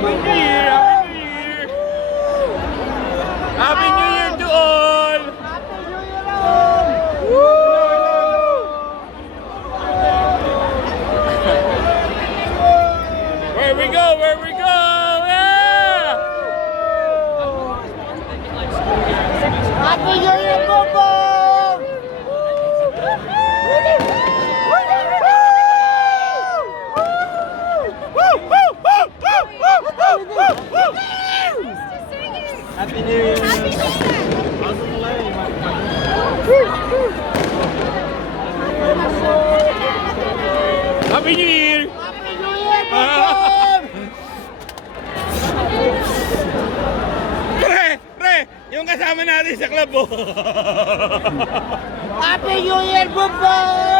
Happy New Year! Happy New Year! Happy New Year to all! Where we go? Where we go? Yeah! Happy New Year, Bongbong! Happy New Year! Happy New Year! Happy New Year, Bongbong! Pre! Yung kasama natin sa club, oh! Happy New Year, Bongbong!